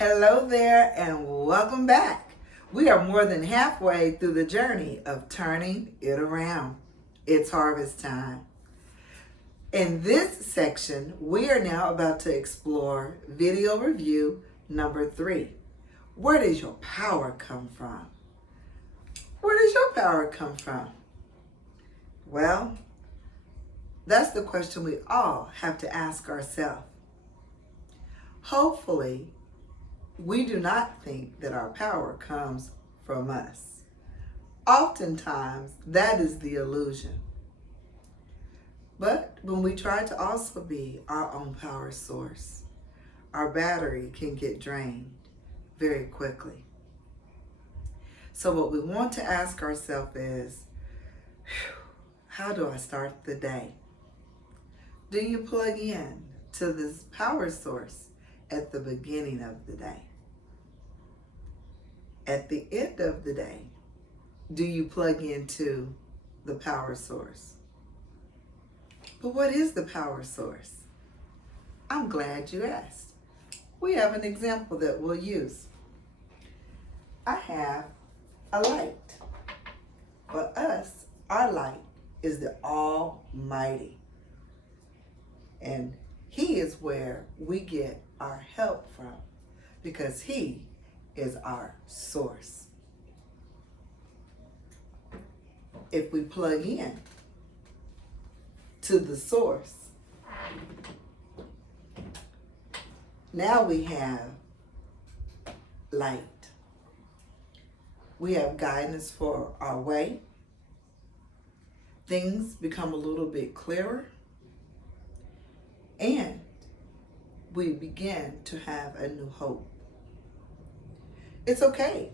Hello there and welcome back. We are more than halfway through the journey of turning it around. It's harvest time. In this section, we are now about to explore video review number 3. Where does your power come from? Where does your power come from? Well, that's the question we all have to ask ourselves. Hopefully, we do not think that our power comes from us. Oftentimes, that is the illusion. But when we try to also be our own power source, our battery can get drained very quickly. So what we want to ask ourselves is, how do I start the day? Do you plug in to this power source at the beginning of the day? At the end of the day, do you plug into the power source? But what is the power source? I'm glad you asked. We have an example that we'll use. I have a light. For us, our light is the Almighty. And He is where we get our help from because He is our source. If we plug in to the source, now we have light. We have guidance for our way. Things become a little bit clearer. And we begin to have a new hope. It's okay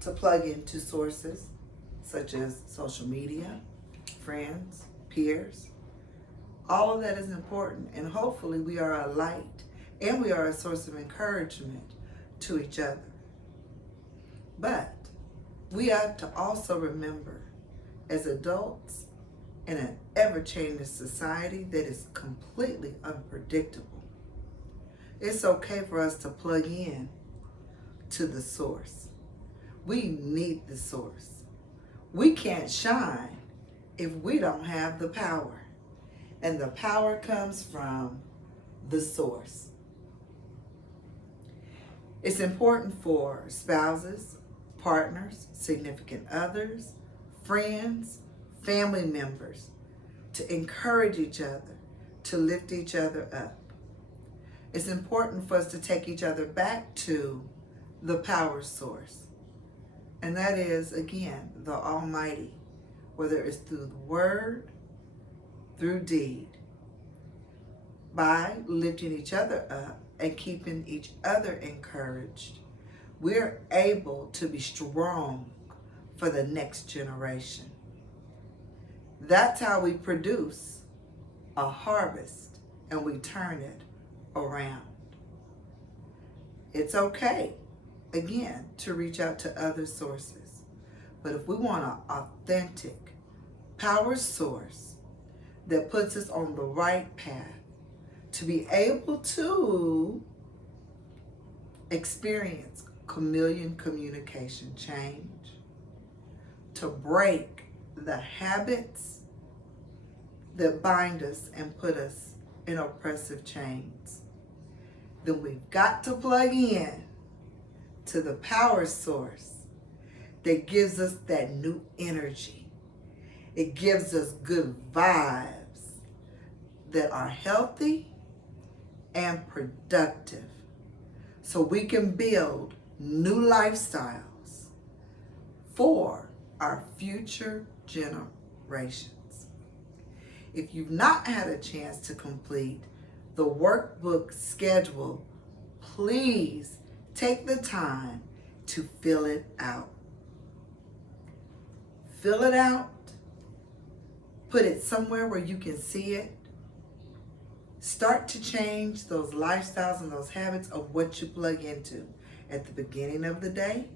to plug into sources such as social media, friends, peers. All of that is important, and hopefully we are a light and we are a source of encouragement to each other. But we ought to also remember, as adults in an ever-changing society that is completely unpredictable, it's okay for us to plug in to the source. We need the source. We can't shine if we don't have the power. And the power comes from the source. It's important for spouses, partners, significant others, friends, family members to encourage each other, to lift each other up. It's important for us to take each other back to the power source. And that is, again, the Almighty, whether it's through the word, through deed. By lifting each other up and keeping each other encouraged, we're able to be strong for the next generation. That's how we produce a harvest and we turn it around. It's okay, again, to reach out to other sources. But if we want an authentic power source that puts us on the right path to be able to experience chameleon communication change, to break the habits that bind us and put us in oppressive chains, then we've got to plug in to the power source that gives us that new energy. It gives us good vibes that are healthy and productive so we can build new lifestyles for our future generations. If you've not had a chance to complete the workbook schedule, please take the time to fill it out. Fill it out. Put it somewhere where you can see it. Start to change those lifestyles and those habits of what you plug into at the beginning of the day,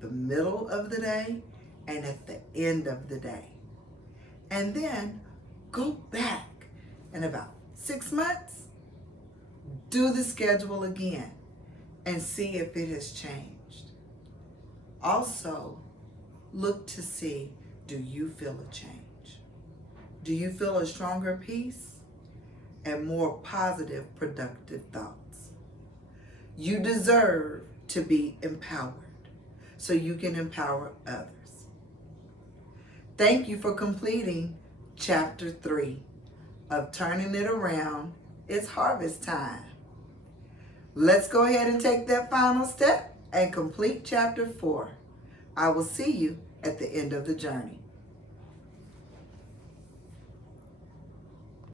the middle of the day, and at the end of the day. And then go back in about 6 months, do the schedule again. and see if it has changed. Also, look to see, do you feel a change? Do you feel a stronger peace and more positive, productive thoughts? You deserve to be empowered so you can empower others. Thank you for completing Chapter 3 of Turning It Around. It's harvest time. Let's go ahead and take that final step and complete Chapter 4. I will see you at the end of the journey.